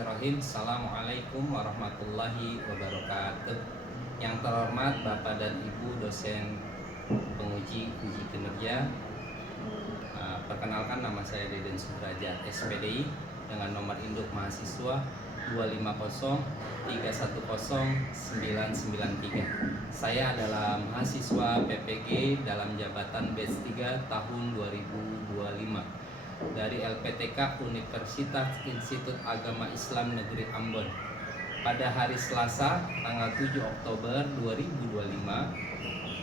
Bismillahirrahmanirrahim. Assalamualaikum warahmatullahi wabarakatuh. Yang terhormat Bapak dan Ibu dosen penguji uji kinerja, perkenalkan nama saya Deden Sudrajat SPDI dengan nomor induk mahasiswa 250310993. Saya adalah mahasiswa PPG dalam jabatan batch 3 tahun 2025 dari LPTK Universitas Institut Agama Islam Negeri Ambon. Pada hari Selasa tanggal 7 Oktober 2025,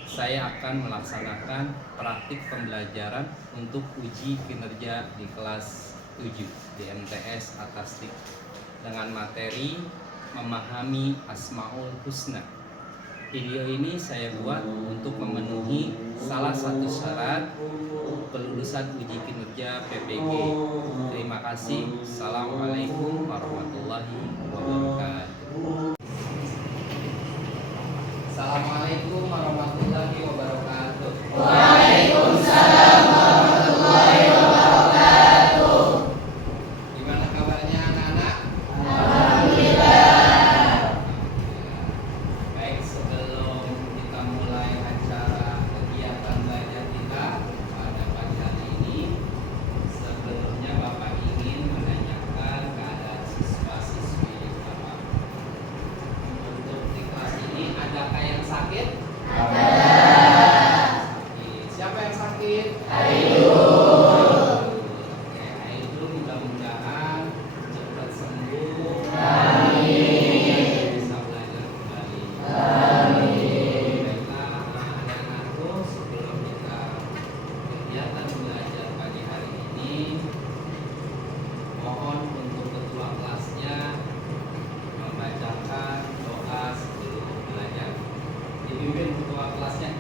saya akan melaksanakan praktik pembelajaran untuk uji kinerja di kelas 7 di MTS Atastik dengan materi memahami Asmaul Husna. Video ini saya buat untuk memenuhi salah satu syarat kelulusan uji kinerja PPG. Terima kasih. Assalamualaikum warahmatullahi wabarakatuh. Assalamualaikum warahmatullahi wabarakatuh. Waalaikumsalam warahmatullahi wabarakatuh. Gimana kabarnya anak-anak? Alhamdulillah. Baik, sebelum kita mulai acara kegiatan belajar kita pada pagi hari ini, sebelumnya Bapak ingin menanyakan keadaan siswa-siswi Bapak. Untuk di kelas ini adakah yang sakit? Ada. Siapa yang sakit? Aidul. Oke, Aidul mudah-mudahan cepat sembuh. Amin. Bisa belajar kembali. Amin. Baiklah anak-anakku, sebelum kita kegiatan belajar pagi hari ini, mohon untuk ketua kelasnya membacakan doa sebelum belajar. Dipimpin ketua kelasnya.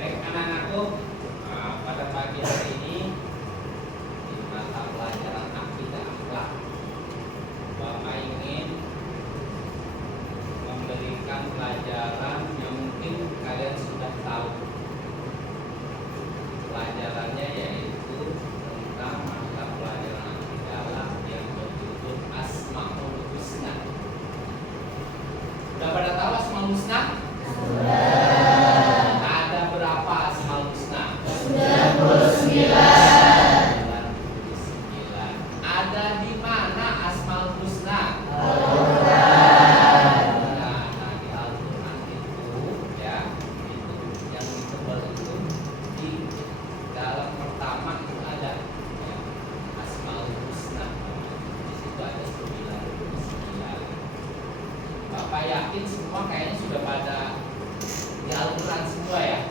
Baik anak-anakku, pada pagi hari ini di mata pelajaran akidah akhlak, Bapak ingin memberikan pelajaran yang mungkin kalian sudah tahu. Pelajarannya yaitu tentang mata pelajaran akidah yang berjudul Asmaul Husna. Sudah pada tahu Asmaul Husna? Ada berapa Asmaul Husna? 99. Ada di mana Asmaul Husna? Al-Quran. Nah, di Al-Quran itu ya, itu yang ditebal itu di dalam pertama itu ada ya, Asmaul Husna. Di situ ada 99. Bapak yakin semua kayaknya sudah pada di Al-Quran semua ya?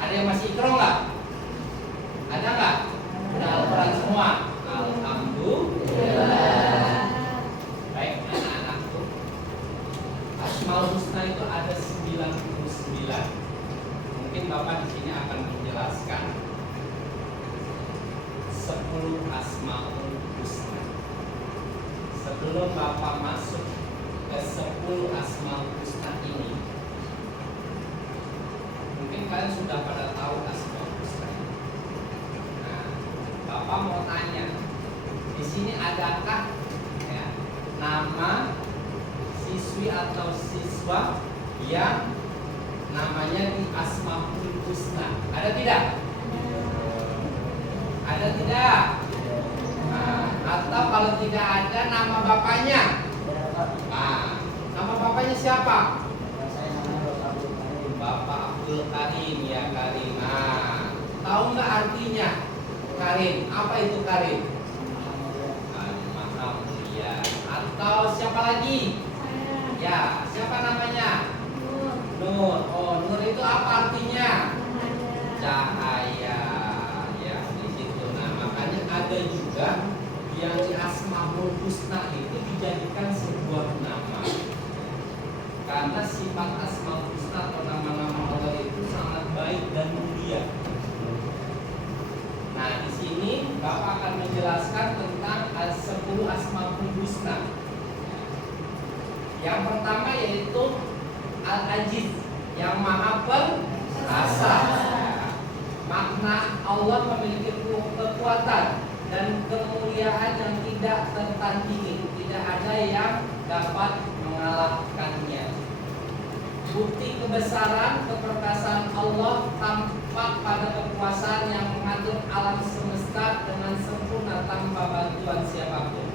Ada yang masih ikro nggak? Ada nggak? Udah Al-Quran semua? Alhamdulillah. Baik anak-anakku, Asmaul Husna itu ada 99. Mungkin Bapak di sini akan menjelaskan 10 Asmaul Husna. sebelum Bapak masuk ke 10 Asmaul Husna ini, mungkin kalian sudah pada tahu Asmaul Husna. Nah, Bapak mau tanya, di sini adakah ya, nama siswi atau siswa yang namanya di Asmaul Husna? Ada tidak? Ada tidak? Nah, atau kalau tidak ada, nama bapaknya? Nah, nama bapaknya siapa? Bapak Abdul Karim, ya Karim. Nah, tahu nggak artinya Karim? Apa itu Karim? Maha mulia. Atau siapa lagi? Ya, siapa namanya? Nur. Oh, Nur itu apa artinya? Cahaya. Ya, di situ. Nah, makanya ada juga yang di Asmaul Husna itu dijadikan sebuah nama. Karena sifat Asmaul Husna atau nama-nama Allah itu sangat baik dan mulia. Nah, di sini Bapak akan menjelaskan tentang 10 Asmaul Husna. Yang pertama yaitu Al-Aziz, yang maha perkasa. Makna Allah memiliki kekuatan dan kemuliaan yang tidak tertandingi. Tidak ada yang dapat mengalahkannya. Bukti kebesaran keperkasaan Allah tampak pada kekuasaan yang mengatur alam semesta dengan sempurna tanpa bantuan siapapun.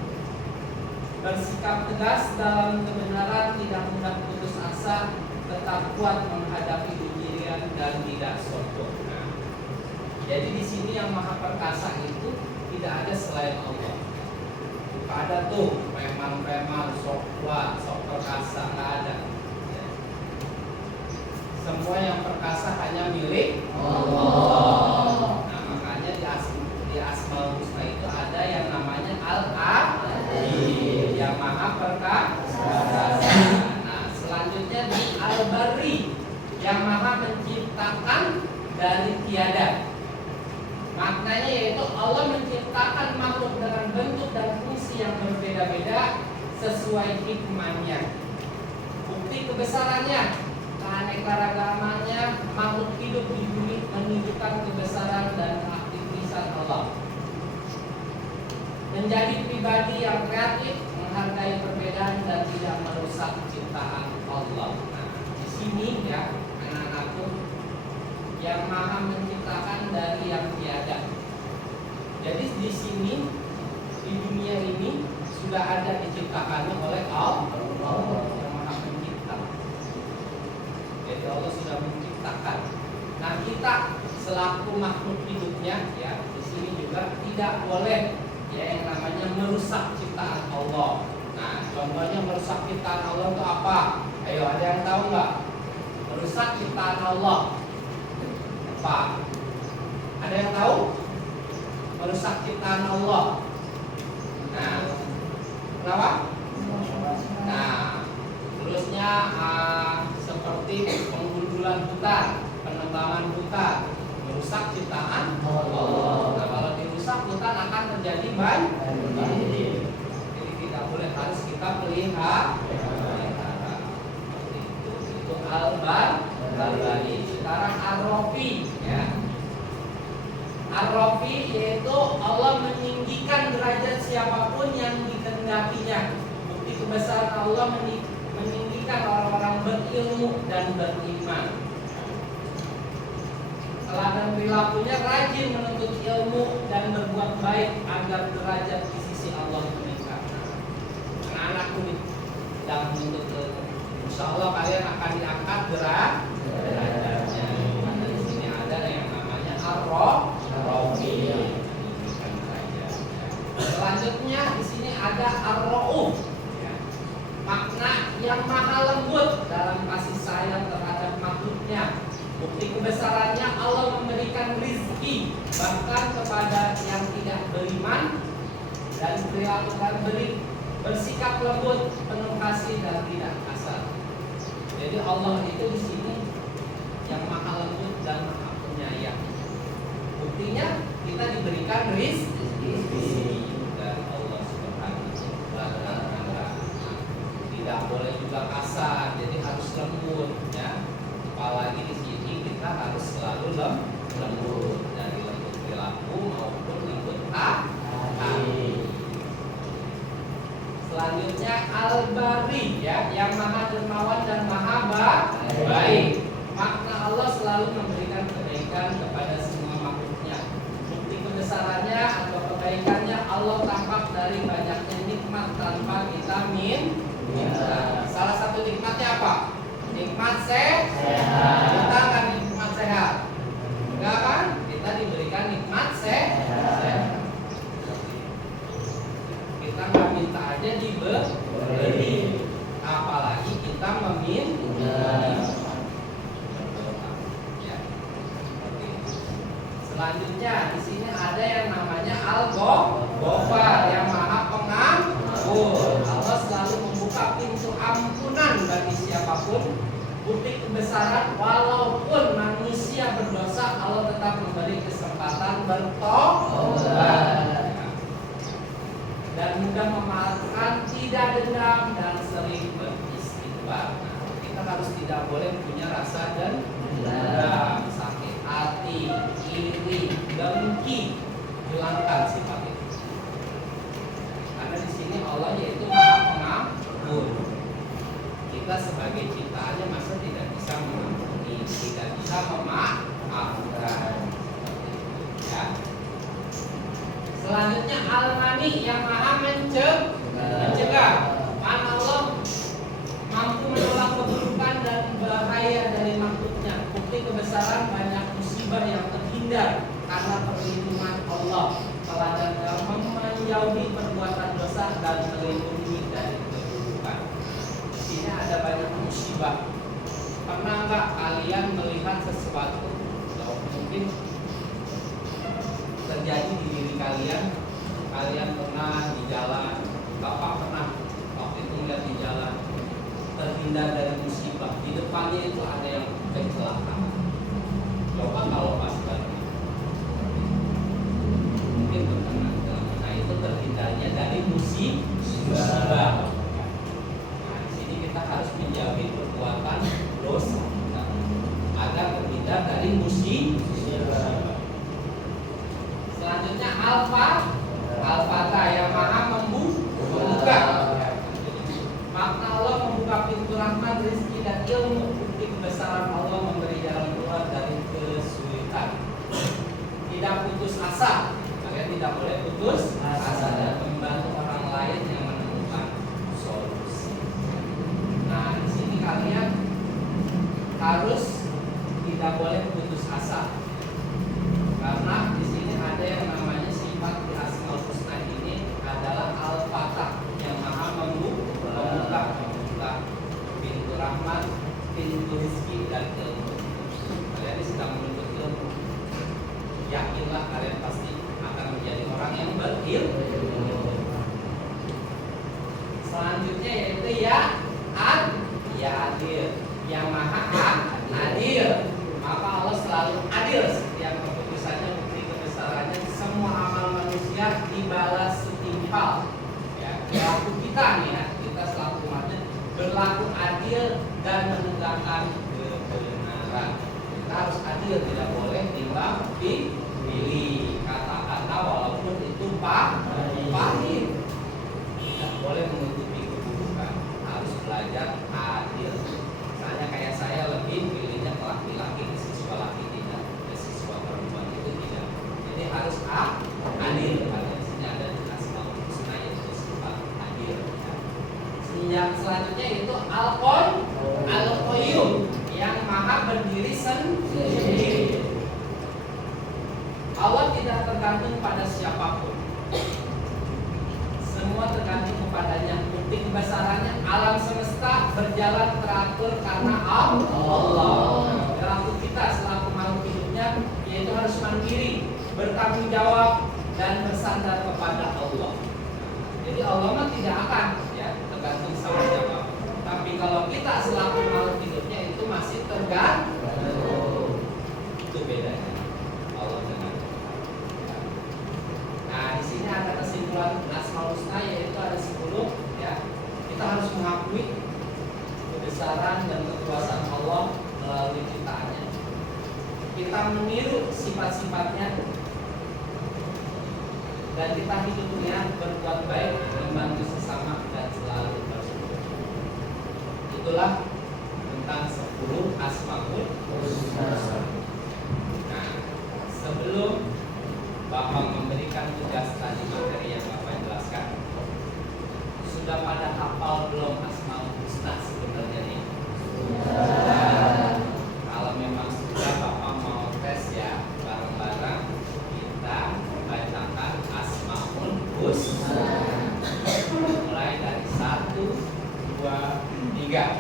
Bersikap tegas dalam kebenaran, tidak mudah putus asa, tetap kuat menghadapi ujian dan tidak sombong. Nah, jadi di sini yang maha perkasa itu tidak ada selain Allah. Bukan ada tuh preman-preman sok kuat, sok perkasa, nggak ada. Semua yang perkasa hanya milik Allah. Nah, makanya di Asmaul Husna itu ada yang namanya Al-Aziz, yang maha perkasa. Nah, selanjutnya di Al-Bari, yang maha menciptakan dari tiada. Maknanya yaitu Allah menciptakan makhluk dengan bentuk dan fungsi yang berbeda-beda sesuai hikmahnya. Bukti kebesarannya, keanekaragamannya, makhluk hidup di bumi menunjukkan kebesaran dan keaktifan Allah. Menjadi pribadi yang kreatif, menghargai perbedaan dan tidak merusak ciptaan Allah. Nah, di sini ya anak-anakku, yang maha menciptakan dari yang tiada. Jadi di sini di dunia ini sudah ada diciptakannya oleh Allah yang maha pencipta. Jadi Allah sudah menciptakan. Nah, kita selaku makhluk hidupnya ya di sini juga tidak boleh ya yang namanya merusak ciptaan Allah. Nah, contohnya merusak ciptaan Allah itu apa? Ayo, ada yang tahu nggak? Merusak ciptaan Allah apa? Ada yang tahu? Merusak ciptaan Allah. Nah, kenapa? Nah, terusnya seperti penggundulan hutan, penebangan hutan, merusak ciptaan Allah. Nah, kalau dirusak hutan akan terjadi banjir. Jadi tidak boleh, harus kita pelihara. Itu Al-Bari. Sekarang Ar-Rafi ya. Ar-Rafi yaitu Allah meninggikan derajat siapapun yang dikehendakinya. Bukti kebesaran Allah meninggikan orang-orang berilmu dan beriman. Teladan perilakunya rajin menuntut ilmu dan berbuat baik agar derajat di sisi Allah meningkat. Anak-anakku nih sedang menuntut ilmu, insya Allah kalian akan diangkat derajatnya. Ada di sini ada yang namanya Ar-Rafi. Selanjutnya di sini ada Ar-Rauf. Makna yang maha lembut dalam kasih sayang terhadap makhluknya. Bukti kebesarannya Allah memberikan rizki bahkan kepada yang tidak beriman, dan perilaku dan bersikap lembut, penuh kasih dan tidak kasar. Jadi Allah itu di sini yang maha lembut dan maha penyayang. Buktinya kita diberikan rizki dari Allah Subhanahu wa Ta'ala. juga kasar, jadi harus lembut ya. Apalagi di sini kita harus selalu lembut dari lembut perilaku maupun lembut hati. Selanjutnya Al-Bari ya, yang maha dermawan dan maha baik. Makna Allah selalu memberikan kebaikan kepada semua makhluknya. Bukti kebesarannya atau kebaikannya Allah tampak dari banyaknya nikmat tanpa kita minta. Salah satu nikmatnya apa? Nikmat sehat. Kita kan nikmat sehat. Enggak kan? Kita diberikan nikmat sehat. Kita nggak minta aja diberi, apalagi kita meminta. Ya. Selanjutnya di sini ada yang namanya Al-Ghafar yang maha pengampun. Allah selalu membuka pintu ampunan bagi siapapun. Bukti kebesaran, walaupun manusia berdosa, Allah tetap memberi kesempatan bertobat dan mudah memaafkan, tidak dendam dan sering beristighfar. Nah, kita harus tidak boleh punya rasa dendam, sakit hati, iri, dengki, hilangkan sifat itu. Karena di sini Allah yaitu Maha Pengampun. Kita sebagai ciptaannya masa tidak bisa mengampuni, tidak bisa memaafkan. Ya. Selanjutnya Al-Mani yang maha mencegah. Karena Allah mampu menolak keburukan dan bahaya dari makhluknya. Bukti kebesaran banyak musibah yang terhindar karena perlindungan Allah. Teladan menjauhi perbuatan dosa dan melindungi dari keburukan. Di sini ada banyak musibah. Pernah nggak kalian melihat sesuatu atau mungkin terjadi di diri kalian pernah di jalan, bapak pernah waktu itu melihat di jalan terhindar dari musibah, di depannya itu ada yang kecelakaan. Coba kalau pas banget mungkin terkena kecelakaan, nah itu terhindarnya dari musibah. Nah di sini kita harus menjauhi perbuatan dosa agar terhindar dari musibah. Selanjutnya Al-Fatah yang maha membuka. Makna Allah membuka pintu rahmat, rezeki dan ilmu. Bukti kebesaran Allah memberi jalan keluar dari kesulitan. Tidak putus asa. Kalian tidak boleh putus asa dan membantu orang lain yang menemukan solusi. Nah, di sini kalian harus tidak boleh putus asa. Karena di sini ada yang namanya sifat di Asmaul Husna ini adalah Al-Fatah yang maha membuka pintu rahmat, pintu rezeki dan ilmu. Kalian sedang menuntut ilmu, yakinlah kalian pasti akan menjadi orang yang berilmu. Selanjutnya yaitu adil, yang maha adil. Maka Allah selalu adil. Setiap keputusannya, bukti kebesarannya, semua amal manusia dibalas setimpal. Ya, perilaku kita nih ya, kita selaku umatnya berlaku adil dan menegakkan kebenaran. Kita harus adil, tidak boleh timbang pilih kata-kata walaupun itu pahit. Tidak boleh menutupi keburukan. Harus belajar adil. Misalnya kayak saya lebih pilihnya ke laki-laki, ke siswa laki tidak, ke siswa perempuan itu tidak. Jadi harus adil. Pada sini ada di Asmaul Husna yaitu sifat adil. Selanjutnya itu Al-Qayyum yang maha berdiri sendiri. Allah tidak tergantung pada siapapun. Semua tergantung kepadanya. Bukti kebesarannya, alam semesta berjalan teratur karena Allah. Perilaku kita selaku makhluk hidupnya yaitu harus mandiri, bertanggung jawab dan bersandar kepada Allah. Jadi Allah mah tidak akan ya tergantung sama siapa. Tapi kalau kita selaku makhluk hidupnya itu masih tergantung. Itu bedanya Allah dengan kita. Nah, di sini ada kesimpulan Asmaul Husna yaitu ada 10 ya. Kita harus mengakui kebesaran dan kekuasaan Allah melalui ciptaannya. Kita meniru sifat-sifatnya dan kita hidupnya berbuat baik, membantu sesama dan selalu bersyukur. Itulah tentang 10 Asmaul Husna. Nah, sebelum Bapak memberikan tugas tadi materi yang Bapak jelaskan, sudah pada hafal belum Asmaul Husna sebenarnya nih? Kalau memang sudah, Bapak mau tes ya, bareng-bareng kita membacakan Asmaul Husna. Mulai dari 1, 2, 3. Ya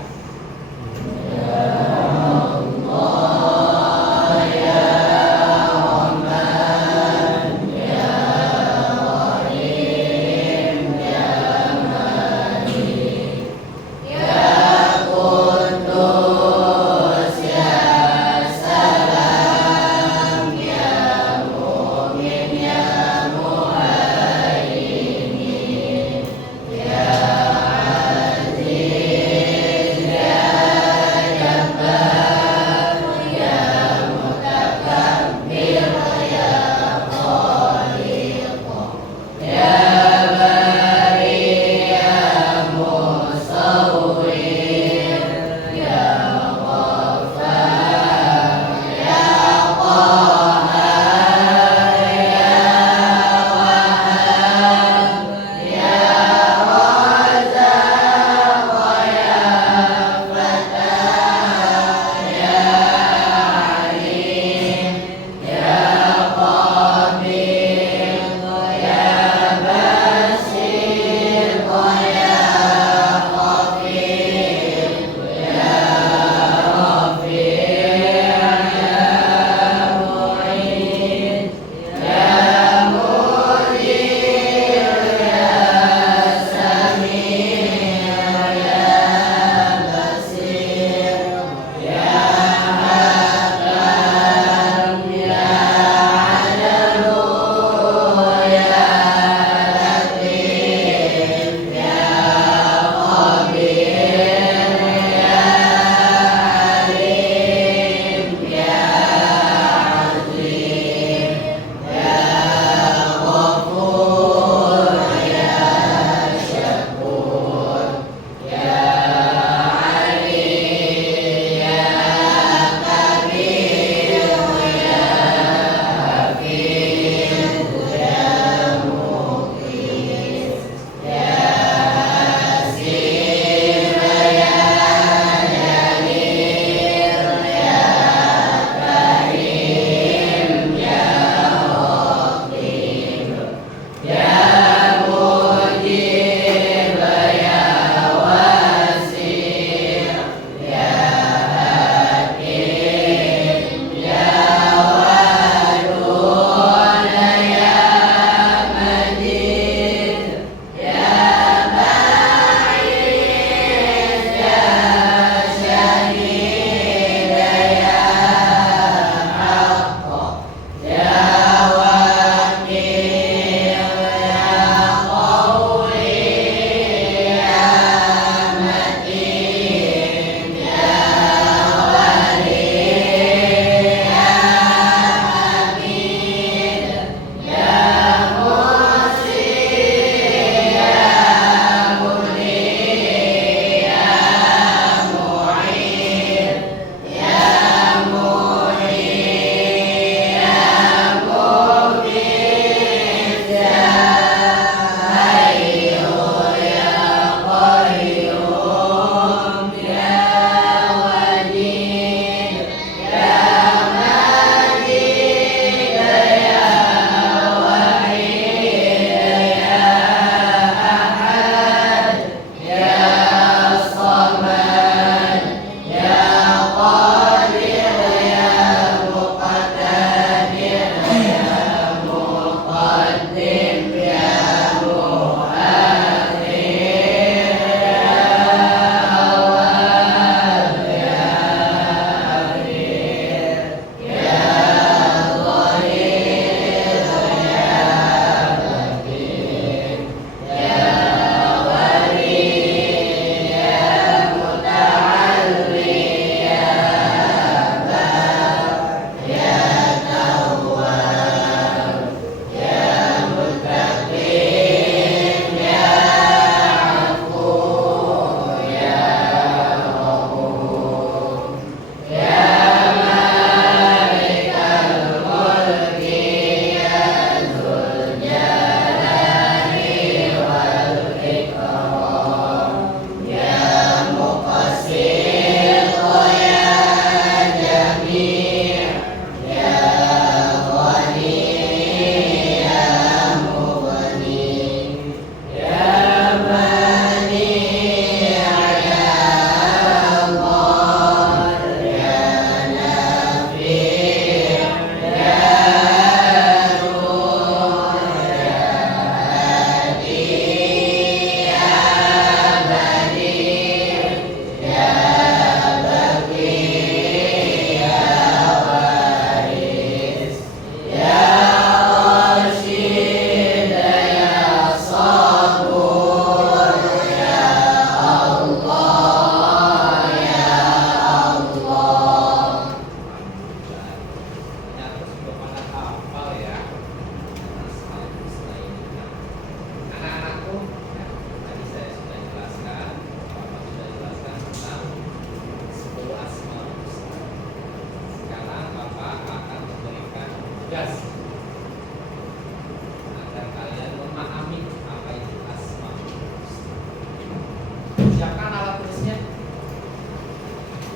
disiapkan alat tulisnya.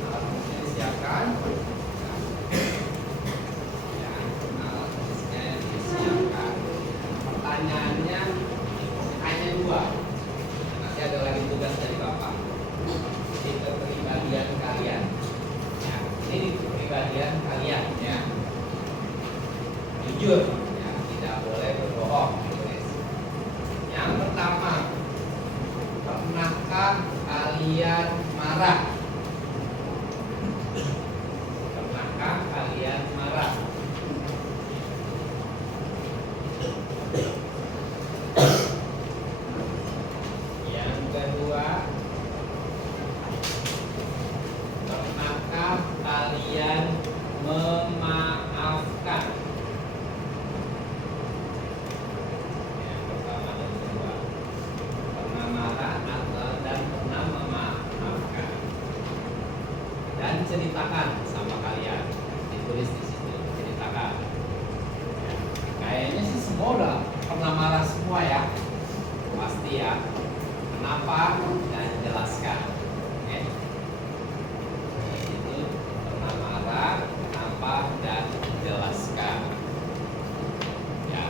Alat tulisnya disiapkan. Ya, alat tulisnya disiapkan. Pertanyaannya hanya dua. Nanti ada lagi tugas dari Bapak. Ini kepribadian kalian. Ya, ini kepribadian kalian ya. Jujur, ya, tidak boleh berbohong. Tulis. Yang pertama, pernahkah kalian marah? Pernahkah kalian marah? Yang kedua, pernahkah kalian memaafkan? Yang pertama dan kedua, pernah marah atau dan pernah memaafkan. Dan ceritakan sama kalian, ditulis di situ, ceritakan. Kayaknya sih semua udah pernah marah semua ya, pasti ya. Kenapa? Dan jelaskan. Oke. Itu pernah marah, kenapa, dan jelaskan. Ya.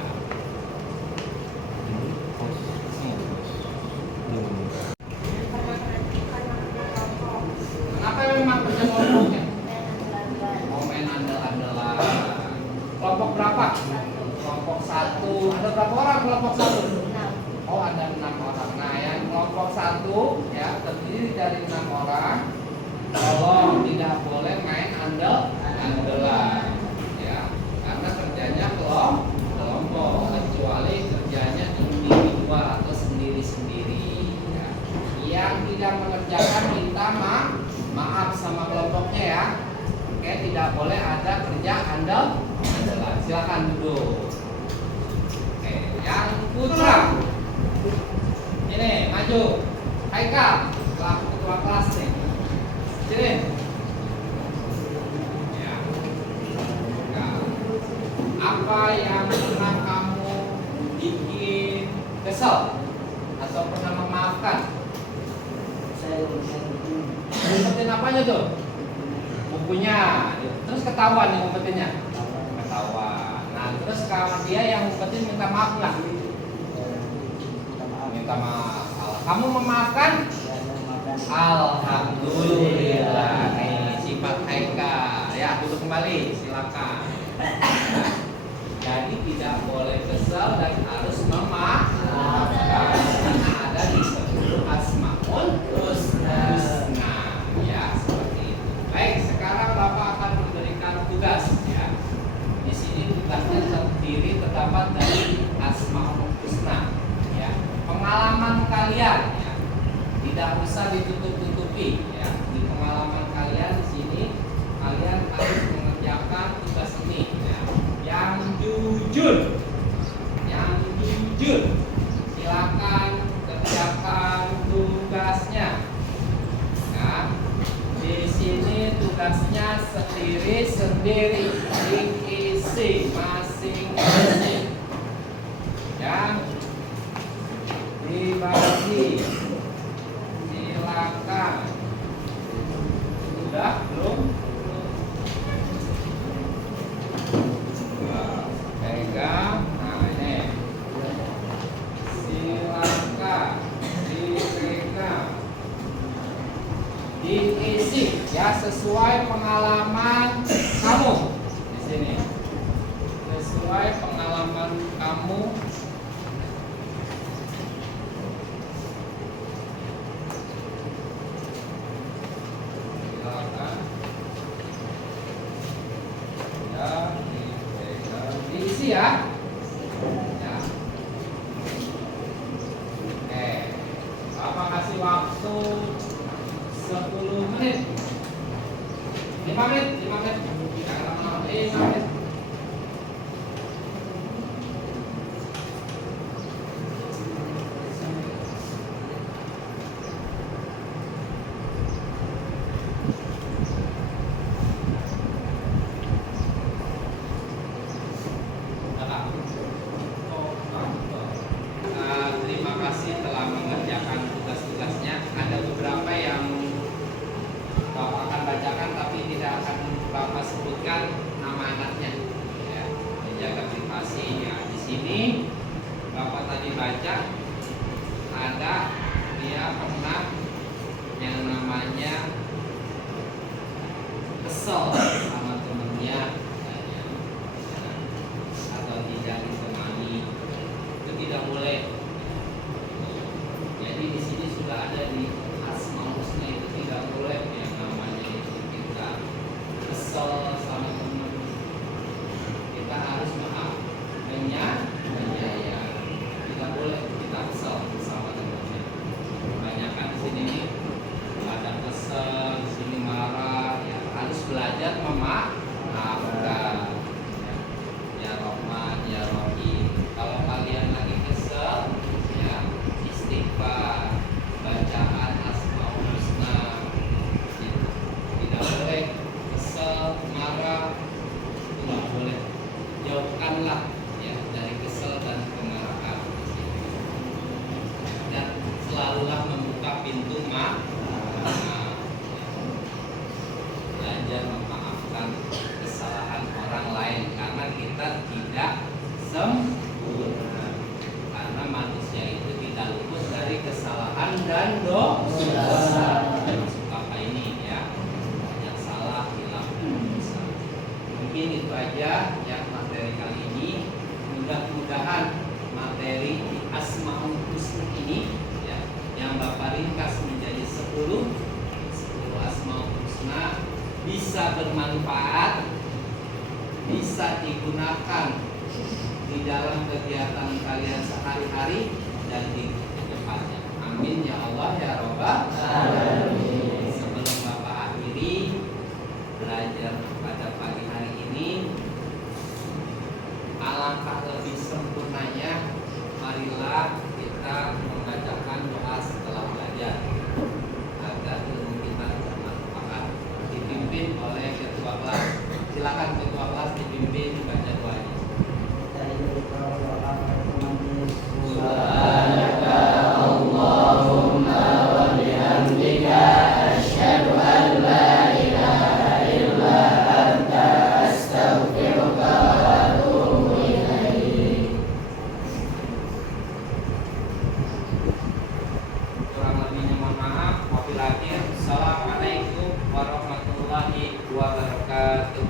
Kenapa memang kerja kelompoknya? Mau main andal-andalan. Kelompok berapa? Kelompok 1. Ada berapa orang kelompok 1? Oh, ada 6 orang. Nah, yang kelompok 1 ya terdiri dari 6 orang. Tolong tidak boleh main andal-andalan. Ya, karena kerjanya kelompok, kecuali kerjanya individual atau sendiri-sendiri ya. Yang tidak mengerjakan minta maaf sama kelompoknya ya. Oke, tidak boleh ada kerja andal-andalan. Silakan duduk. Oke, yang putra. Ini maju. Haikal, selaku ketua kelas nih. Sini. Ya. Nah, apa yang pernah kamu bikin kesel atau pernah memaafkan? Ngumpetin apanya tuh? Bukunya. Terus ketahuan yang ngumpetinnya? Ketahuan. Nah, terus kalau dia yang ngumpetin minta maaf nggak? Minta maaf. Kamu memaafkan? Alhamdulillah. Nih sifat Haikal. Ya, duduk kembali. Silakan. Nah, jadi tidak boleh kesal dan harus memaafkan. Karena ada di 10 Asmaul Husna. Ya, seperti itu. Baik, sekarang Bapak akan memberikan tugas ya. Di sini tugasnya terdiri terdapat dari Asmaul Husna. Ya, pengalaman kalian ya. Tidak usah ditutup-tutupi ya. Di pengalaman kalian di sini kalian harus mengerjakan tugas ini ya. Yang jujur. Yang jujur. Silakan kerjakan tugasnya. Ya. Di sini tugasnya sendiri-sendiri diisi masing-masing. Ya. Dibagi. Silakan. Sudah belum? Pegang. Nah, ini. Silakan dipegang. Diisi ya sesuai pengalaman kamu di sini. Sesuai pengalaman kamu. Diisi ya. Ya. Bapak kasih waktu 10 menit. 5 menit, 5 menit. Jangan lama-lama. 5 menit. Terima kasih telah mengerjakan tugas-tugasnya. Ada beberapa sini Bapak tadi baca ada dia pernah yang namanya kesel sama temennya misalnya, atau tidak ditemani, itu tidak boleh. Jadi di sini sudah ada di Asmaul Husna itu tidak boleh yang namanya itu kita kesel sama teman. Kita harus maaf, menyayang. Tidak boleh kita kesel sama temannya. Kebanyakan di sini nih ada kesel, di sini marah, ya harus belajar memaafkan. Ya Rahman, ya Rahim. Kalau kalian lagi kesel, ya istighfar, bacaan Asmaul Husna. Tidak boleh kesel, marah, itu nggak boleh. Jauhkanlah ya dari kesel dan kemarahan. Dan selalulah membuka pintu maaf. Belajar memaafkan kesalahan orang lain karena kita tidak sempurna. Karena manusia itu tidak luput dari kesalahan dan dosa. Termasuk apa ini ya? Banyak salah, hilang dosa. Mungkin itu aja yang materi kali ini. Mudah-mudahan materi di Asmaul Husna ini ya, yang Bapak ringkas menjadi 10 Asmaul Husna bisa bermanfaat, bisa digunakan di dalam kegiatan kalian sehari-hari dan di depannya. Amin ya Allah ya Rabbal alamin. Sebelum Bapak akhiri belajar pada pagi hari ini, alangkah lebih sempurnanya marilah kita membacakan doa setelah belajar agar ilmu kita bermanfaat. Dipimpin oleh ketua kelas. Silakan ketua kelas dipimpin baca doanya. Subhanaka Allahumma wa bihamdika asyhadu an la ilaha illa anta astaghfiruka wa atubu ilaik. Kurang lebihnya mohon maaf. Wabillahi taufiq. Assalamualaikum warahmatullahi wabarakatuh.